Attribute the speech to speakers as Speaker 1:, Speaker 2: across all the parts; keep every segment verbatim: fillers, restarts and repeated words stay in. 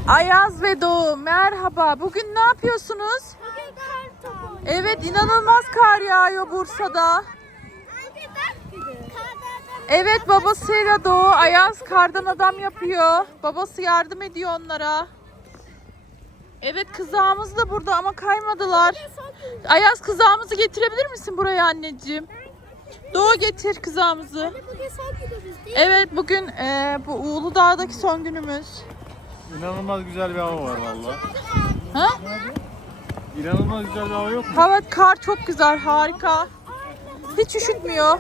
Speaker 1: Ayaz ve Doğu merhaba. Bugün ne yapıyorsunuz?
Speaker 2: Bugün kar topu.
Speaker 1: Evet, inanılmaz kar yağıyor Bursa'da. Evet, babasıyla Doğu Ayaz kardan adam yapıyor. Babası yardım ediyor onlara. Evet, kızağımız da burada ama kaymadılar. Ayaz, kızağımızı getirebilir misin buraya anneciğim? Doğu, getir kızağımızı.
Speaker 2: Bugün son günümüz değil mi?
Speaker 1: Evet, bugün e, bu Uludağ'daki son günümüz.
Speaker 3: İnanılmaz güzel bir hava var valla.
Speaker 1: Ha?
Speaker 3: İnanılmaz güzel bir hava yok mu?
Speaker 1: Hava, kar çok güzel, harika. Hiç üşütmüyor.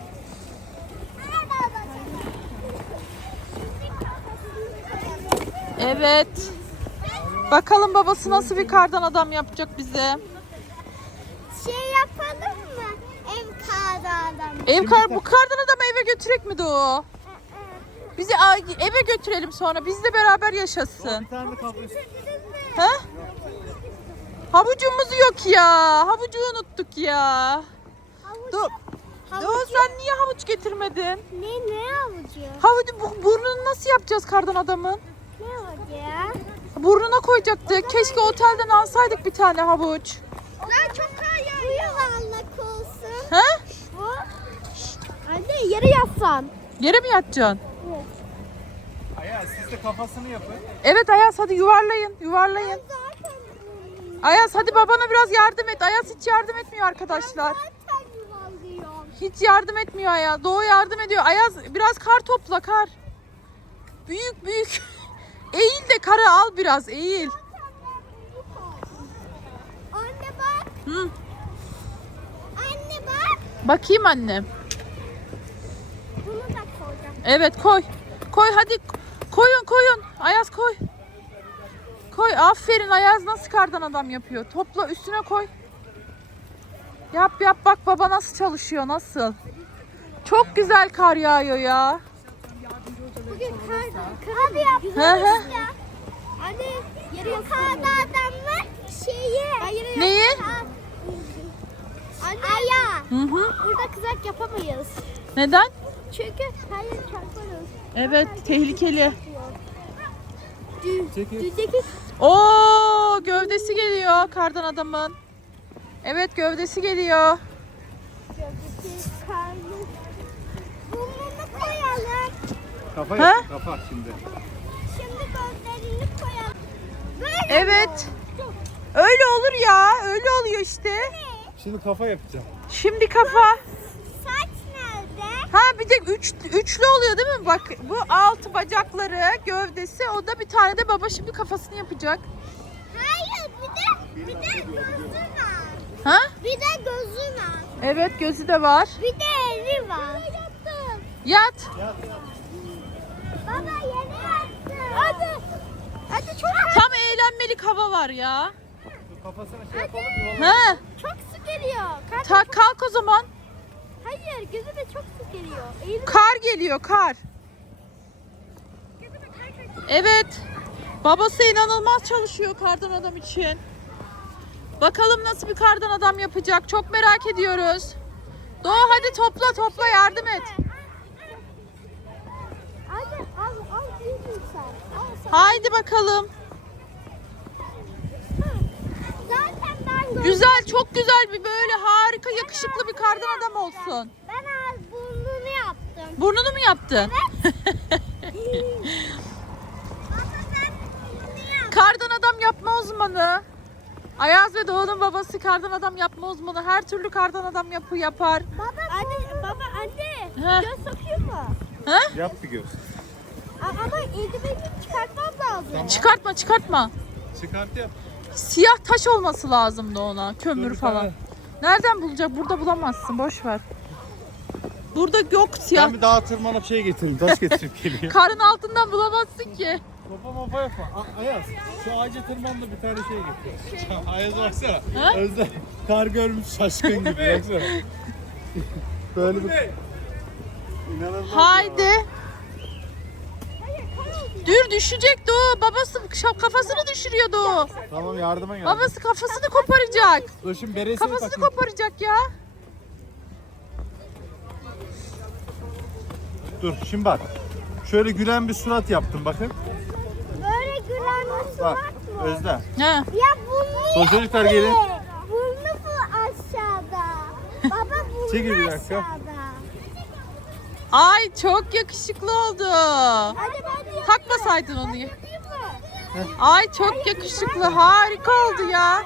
Speaker 1: Evet. Bakalım babası nasıl bir kardan adam yapacak bize.
Speaker 2: Şey yapalım mı? Ev kardan.
Speaker 1: Ev kar, bu kardan adamı eve götürek mi Doğu? Bizi a- eve götürelim sonra. Bizle beraber yaşasın.
Speaker 3: Bir tane de kapris.
Speaker 1: He? Havucumuz yok ya. Havucu unuttuk ya. Doğu, Doğu, sen niye havuç getirmedin?
Speaker 2: Ne ne avucu?
Speaker 1: Havucu bu, burnunu nasıl yapacağız kardan adamın?
Speaker 2: Ne avucu ya?
Speaker 1: Burnuna koyacaktık. Keşke otelden alsaydık bir tane havuç.
Speaker 2: Lan çok kar yağıyor. Bu yuvarlak olsun.
Speaker 1: He?
Speaker 2: Bu. Anne yere yatsan.
Speaker 1: Yere mi yatacaksın?
Speaker 3: Ayaz, siz de kafasını yapın.
Speaker 1: Evet Ayaz, hadi yuvarlayın. Yuvarlayın.
Speaker 2: Zaten
Speaker 1: Ayaz, hadi babana biraz yardım et. Ayaz hiç yardım etmiyor arkadaşlar.
Speaker 2: zaten yuvarlıyorum.
Speaker 1: Hiç yardım etmiyor Ayaz. Doğu yardım ediyor. Ayaz, biraz kar topla, kar. Büyük büyük. Eğil de karı al biraz, eğil.
Speaker 2: Anne bak.
Speaker 1: Hı.
Speaker 2: Anne bak.
Speaker 1: Bakayım annem.
Speaker 2: Bunu da koyacağım.
Speaker 1: Evet, koy. Koy hadi. Koyun koyun. Ayaz koy. Koy. Aferin, Ayaz nasıl kardan adam yapıyor. Topla, üstüne koy. Yap yap, bak baba nasıl çalışıyor, nasıl. Çok güzel kar yağıyor ya.
Speaker 2: Bugün kar, kar yapıyoruz
Speaker 1: Hı hı.
Speaker 2: ya. Anne yere karda adamlar şeyi. Hayır,
Speaker 1: Neyi?
Speaker 2: Anne. Aya.
Speaker 1: Hı hı.
Speaker 2: Burada kızak yapamayız.
Speaker 1: Neden?
Speaker 2: Çünkü hayır çarparız.
Speaker 1: Evet, tehlikeli.
Speaker 3: Çekil.
Speaker 2: Düzdeki
Speaker 1: Oo, gövdesi geliyor kardan adamın. Evet, gövdesi geliyor.
Speaker 2: Düzdeki karlı. Burnunu koyalım.
Speaker 3: Kafa
Speaker 1: Ha?
Speaker 3: yap, kafa şimdi.
Speaker 2: Şimdi gözlerini koyalım. Böyle
Speaker 1: Evet. Öyle olur ya. Öyle oluyor işte.
Speaker 3: Şimdi kafa yapacağım.
Speaker 1: Şimdi kafa.
Speaker 2: saç nerede?
Speaker 1: Ha, bir de üç, üçlü oluyor değil mi? Bak, bu altı bacakları, gövdesi, o da bir tane de baba şimdi kafasını yapacak.
Speaker 2: Hayır bir de bir de gözü var.
Speaker 1: Ha?
Speaker 2: Bir de gözü var.
Speaker 1: Evet, gözü de var.
Speaker 2: Bir de eli var. Yattım.
Speaker 1: Yat.
Speaker 2: Baba yere yattım. Hadi. Hadi çok
Speaker 1: Tam eğlenmelik hava var ya.
Speaker 3: Dur, kafasına şey yapalım. yuvarlayalım.
Speaker 1: Ha?
Speaker 2: çok su geliyor. Kar-
Speaker 1: Ta, kalk o zaman.
Speaker 2: Hayır gözüme çok su geliyor. Eğilim.
Speaker 1: Kar geliyor, kar. Evet. Babası inanılmaz çalışıyor kardan adam için. Bakalım nasıl bir kardan adam yapacak. Çok merak ediyoruz. Doğa, hadi topla topla, yardım et.
Speaker 2: Anne al al büyüdün sen. Al sen.
Speaker 1: Haydi bakalım.
Speaker 2: Zaten ben gördüm.
Speaker 1: Güzel, çok güzel bir, böyle harika, yakışıklı bir kardan adam olsun.
Speaker 2: Ben az burnunu yaptım.
Speaker 1: Burnunu mu yaptın?
Speaker 2: Baba ben burnunu yaptım.
Speaker 1: Kardan adam yapma uzmanı. Ayaz ve Doğu'nun babası kardan adam yapma uzmanı. Her türlü kardan adam yapı yapar.
Speaker 2: Baba anne baba anne.
Speaker 1: Ha.
Speaker 2: Göz sokuyor mu?
Speaker 1: Ha?
Speaker 3: Yap bir göz.
Speaker 2: A- Ama eldiveni çıkartmam lazım.
Speaker 1: Çıkartma çıkartma.
Speaker 3: Çıkart yap.
Speaker 1: Siyah taş olması lazımdı ona. Kömür
Speaker 3: Dur bir
Speaker 1: falan.
Speaker 3: tane.
Speaker 1: Nereden bulacak? Burada bulamazsın. Boş ver. Burada yok siyah.
Speaker 3: Ben bir dağa tırmanıp şey getireyim. Taş getirip geliyorum.
Speaker 1: Karın altından bulamazsın ki.
Speaker 3: Topa mopa yapma. A- Ayaz, şu ağaca tırman da bir tane şey getir. Ayaz baksana.
Speaker 1: Ha?
Speaker 3: Özlem kar görmüş şaşkın gibi baksana. Böyle bir... İnanılmaz.
Speaker 1: Haydi.
Speaker 3: ya.
Speaker 1: Dur, düşecek Doğu. Babası şap- kafasını düşürüyor Doğu.
Speaker 3: Tamam, yardıma gel.
Speaker 1: Babası kafasını koparacak.
Speaker 3: Dur şimdi beresini
Speaker 1: Kafasını
Speaker 3: takayım.
Speaker 1: koparacak ya.
Speaker 3: Dur şimdi bak. Şöyle gülen bir surat yaptım bakın.
Speaker 2: Böyle gülen
Speaker 3: Bak Özlem.
Speaker 1: He.
Speaker 2: Ya burnu
Speaker 3: Dur çocuklar gelin.
Speaker 2: Burnu bu aşağıda. Baba burnu
Speaker 3: Çekil bir dakika.
Speaker 2: aşağıda.
Speaker 1: Ay çok yakışıklı oldu.
Speaker 2: Hadi ben de
Speaker 1: Takmasaydın onu.
Speaker 2: yapayım mı?
Speaker 1: Ay çok yakışıklı. Harika oldu ya.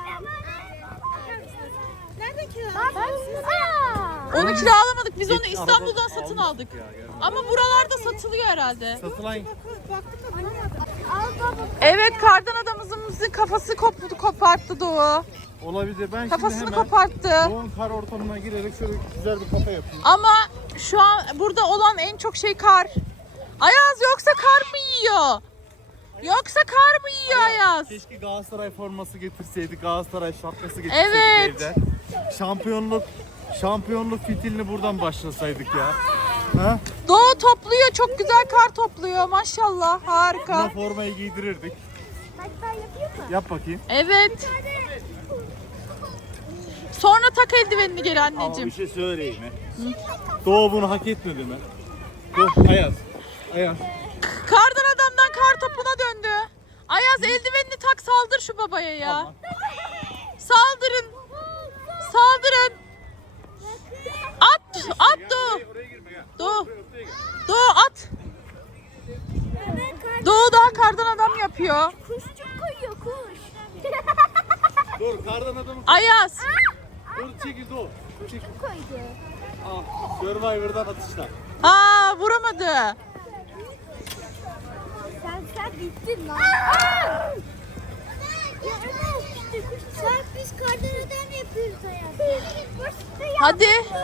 Speaker 2: Nerede ki? Bak
Speaker 1: Onu kiralamadık. Biz onu
Speaker 3: Geç,
Speaker 1: İstanbul'dan
Speaker 3: araba
Speaker 1: satın
Speaker 3: almış
Speaker 1: aldık.
Speaker 3: ya, yani.
Speaker 1: Ama buralarda satılıyor herhalde.
Speaker 3: Satılan
Speaker 2: Al baba.
Speaker 1: Evet, kardan adamımızın kafası koptu, koparttı Doğu.
Speaker 3: olabilir. Ben
Speaker 1: Kafasını
Speaker 3: şimdi hemen
Speaker 1: koparttı.
Speaker 3: yoğun kar ortamına girerek şöyle güzel bir kafa yapayım.
Speaker 1: Ama şu an burada olan en çok şey kar. Ayaz, yoksa kar mı yiyor? Yoksa kar mı yiyor Ayaz?
Speaker 3: Keşke Galatasaray forması getirseydik, Galatasaray şapkası getirseydik
Speaker 1: Evet.
Speaker 3: evden. Şampiyonluk, şampiyonluk fitilini buradan başlasaydık ya. Ha?
Speaker 1: Doğu topluyor, çok güzel kar topluyor maşallah,
Speaker 3: Buna
Speaker 1: harika.
Speaker 3: formayı giydirirdik.
Speaker 2: Bak ben yapayım mı?
Speaker 3: Yap bakayım.
Speaker 1: Evet. Sonra tak eldivenini geri
Speaker 3: Ama
Speaker 1: anneciğim.
Speaker 3: bir şey söyleyeyim mi? Doğu bunu hak etmedi mi? Dur, Ayaz. Ayaz.
Speaker 1: Kardan adamdan kar topuna döndü. Ayaz, eldivenini tak, saldır şu babaya ya.
Speaker 3: Tamam.
Speaker 1: Saldırın. Saldırın. At, at Doğu.
Speaker 3: Oraya girme ya.
Speaker 1: Doğu. Doğu at. Doğu daha kardan adam yapıyor.
Speaker 2: Kuşçuk koyuyor kuş.
Speaker 3: Dur, kardan adamı.
Speaker 1: Ayaz.
Speaker 3: Dur, çekil Doğu. Çekil.
Speaker 2: koydu.
Speaker 3: Al, Survivor'dan atışlar.
Speaker 1: Aa, vuramadı.
Speaker 2: Sen sen bittin lan. Ya Ömer, sen biz kardan adam yapıyoruz hayatım.
Speaker 1: Hadi.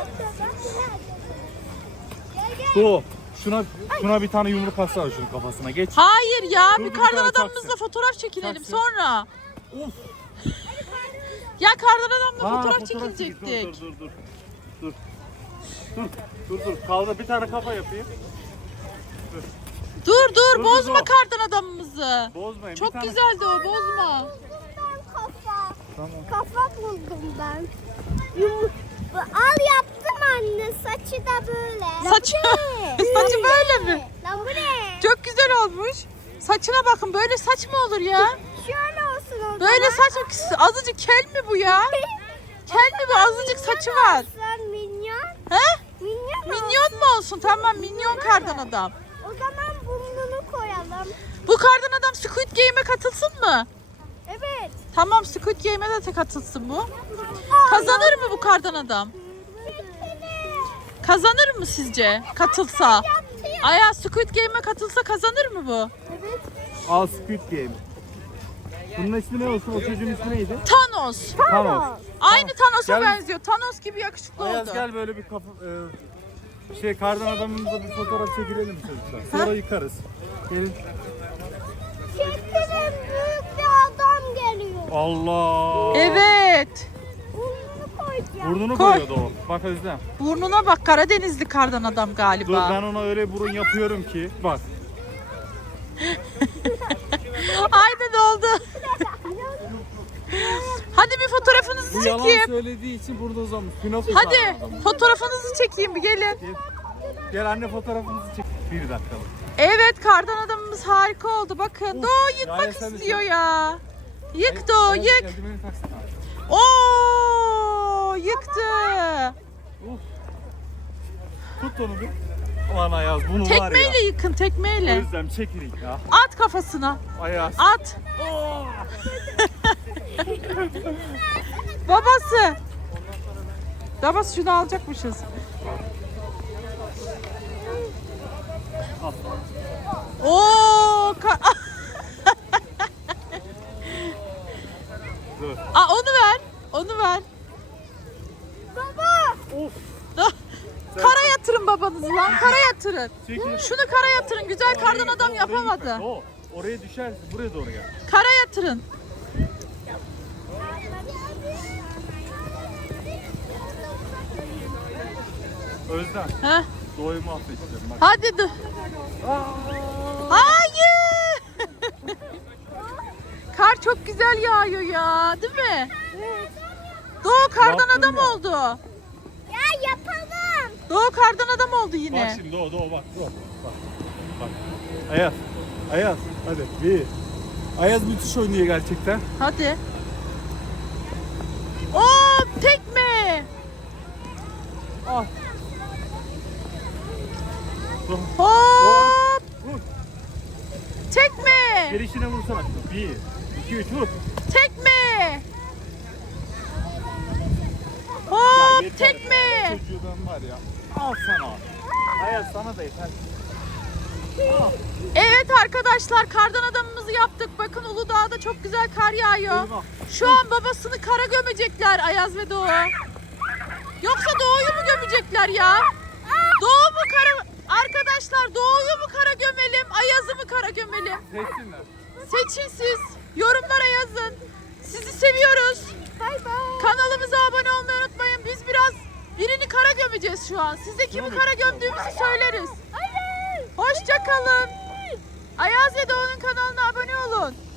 Speaker 2: Gel gel.
Speaker 3: Doğu, şuna şuna bir tane yumruk atsana şunun kafasına. Geç.
Speaker 1: Hayır ya,
Speaker 3: Dur,
Speaker 1: bir
Speaker 3: bir
Speaker 1: kardan
Speaker 3: tane
Speaker 1: adamımızla
Speaker 3: taksın.
Speaker 1: fotoğraf çekinelim
Speaker 3: Taksın.
Speaker 1: sonra.
Speaker 3: Of.
Speaker 1: Ya kardan adamla
Speaker 3: Ha,
Speaker 1: fotoğraf
Speaker 3: çekil.
Speaker 1: çekilecektik.
Speaker 3: Dur, dur, dur, dur. Dur. Dur, dur, dur. Kaldır, bir tane kafa yapayım.
Speaker 1: Dur dur,
Speaker 3: dur,
Speaker 1: bozma
Speaker 3: dur.
Speaker 1: kardan adamımızı.
Speaker 3: Bozmayın.
Speaker 1: Çok
Speaker 3: bir tane...
Speaker 1: güzeldi o, bozma.
Speaker 2: Ben kafa.
Speaker 3: Tamam.
Speaker 2: Kafa buldum ben. Yum- Al yaptım anne. Saçı da böyle.
Speaker 1: Saçı, saçı böyle mi?
Speaker 2: Lan bu ne?
Speaker 1: Çok güzel olmuş. Saçına bakın, böyle saç mı olur ya?
Speaker 2: Şöyle olsun o
Speaker 1: Böyle
Speaker 2: zaman.
Speaker 1: saç, azıcık kel mi bu ya? Kel mi bu? Azıcık saçı var.
Speaker 2: Sen minyon.
Speaker 1: He?
Speaker 2: Minyon.
Speaker 1: Minyon mu olsun? Tamam, minyon kardan adam.
Speaker 2: O zaman burnunu koyalım.
Speaker 1: Bu kardan adam Squid Game'e katılsın mı?
Speaker 2: Evet.
Speaker 1: Tamam, Squid Game'e de katılsın bu. Kazanır mı bu kardan adam? Kazanır mı sizce? Katılsa. Aya, Squid Game'e katılsa kazanır mı bu?
Speaker 3: Al Squid Game. Bunun ismi ne olsun? O çocuğun ismi neydi?
Speaker 1: Thanos.
Speaker 3: Thanos.
Speaker 1: Aynı Thanos'a
Speaker 3: Gel.
Speaker 1: benziyor. Thanos gibi yakışıklı
Speaker 3: Ayaz
Speaker 1: oldu.
Speaker 3: gel böyle bir kafa... E, şey kardan adamımızla bir fotoğraf çekilelim çocuklar. Sonra yıkarız. Gelin.
Speaker 2: Çekilin, büyük bir adam geliyor.
Speaker 3: Allah.
Speaker 1: Evet.
Speaker 2: Burnunu koyacağım.
Speaker 3: Burnunu
Speaker 1: Koy.
Speaker 3: koyuyordu o. Bak Özlem.
Speaker 1: Burnuna bak, Karadenizli kardan adam
Speaker 3: Dur
Speaker 1: galiba.
Speaker 3: ben ona öyle burun yapıyorum ki. Bak.
Speaker 1: Aynen oldu. Hadi bir fotoğrafınızı
Speaker 3: Bu yalan
Speaker 1: çekeyim.
Speaker 3: söylediği için burada uzamış. Pinokyo
Speaker 1: Hadi
Speaker 3: kardan adamı.
Speaker 1: fotoğrafınızı çekeyim, bir gelin.
Speaker 3: Gel. Gel anne fotoğrafımızı çek. Bir dakikalık.
Speaker 1: Evet, kardan adamımız harika oldu. Bakın, Doğu
Speaker 3: ya
Speaker 1: yıkmak
Speaker 3: sen de
Speaker 1: istiyor
Speaker 3: çek.
Speaker 1: ya. Yık Doğu,
Speaker 3: Ayaz,
Speaker 1: yık.
Speaker 3: eldiveni taksana.
Speaker 1: Oo, yıktı.
Speaker 3: Uf. Tut onu bir. Ulan Ayaz bunu var ya.
Speaker 1: Tekmeyle yıkın, tekmeyle.
Speaker 3: Özlem çekilin ya.
Speaker 1: At kafasına.
Speaker 3: Ayaz.
Speaker 1: At. Babası. Babası, şunu alacakmışız.
Speaker 3: Al.
Speaker 1: Oo, ka-
Speaker 3: Dur.
Speaker 1: Aa, onu ver. Onu ver.
Speaker 2: Baba.
Speaker 3: Of.
Speaker 1: Kara yatırın babanızı lan. Kara yatırın.
Speaker 3: Çekil.
Speaker 1: Şunu kara yatırın. Güzel kardan adam
Speaker 3: Oraya
Speaker 1: yapamadı.
Speaker 3: gitme. O, oraya düşersin. Buraya doğru gel.
Speaker 1: Kara yatırın.
Speaker 3: Özlem.
Speaker 1: Heh.
Speaker 3: Doğuyu mahvedeceğim. Bak.
Speaker 1: Hadi dur. Hayır. Kar çok güzel yağıyor ya, değil mi? Doğu kardan
Speaker 3: Yaptın
Speaker 1: adam
Speaker 3: ya.
Speaker 1: oldu.
Speaker 2: Ya yapalım.
Speaker 1: Doğu kardan adam oldu
Speaker 3: Bak
Speaker 1: yine.
Speaker 3: şimdi o, o bak. O. Bak. Bak. Ayaz. Ayaz. Hadi. Bir. Ayaz müthiş oynuyor gerçekten.
Speaker 1: Hadi. Oo, tekme.
Speaker 3: Al.
Speaker 1: Hop,
Speaker 3: Vur.
Speaker 1: tekme.
Speaker 3: Gelişine vursana. Bir, iki, üç vur.
Speaker 1: Tekme.
Speaker 3: Ya
Speaker 1: Hop,
Speaker 3: yeter.
Speaker 1: tekme.
Speaker 3: Çocuğu ben var ya. Al sana. Ayaz sana da yeter.
Speaker 1: Evet arkadaşlar, kardan adamımızı yaptık. Bakın Uludağ'da çok güzel kar yağıyor.
Speaker 3: Eyvah.
Speaker 1: Şu an babasını kara gömecekler Ayaz ve Doğu. Yoksa Doğu'yu mu gömecekler ya? Doğu mu kara... Arkadaşlar Doğu'yu mu kara gömelim, Ayaz'ı mı kara gömelim?
Speaker 3: Seçsinler.
Speaker 1: Seçin siz. Yorumlara yazın. Sizi seviyoruz.
Speaker 2: Bay bay.
Speaker 1: Kanalımıza abone olmayı unutmayın. Biz biraz birini kara gömeceğiz şu an. Size kimi kara gömdüğümüzü söyleriz. Hoşça kalın. Ayaz ve Doğu'nun kanalına abone olun.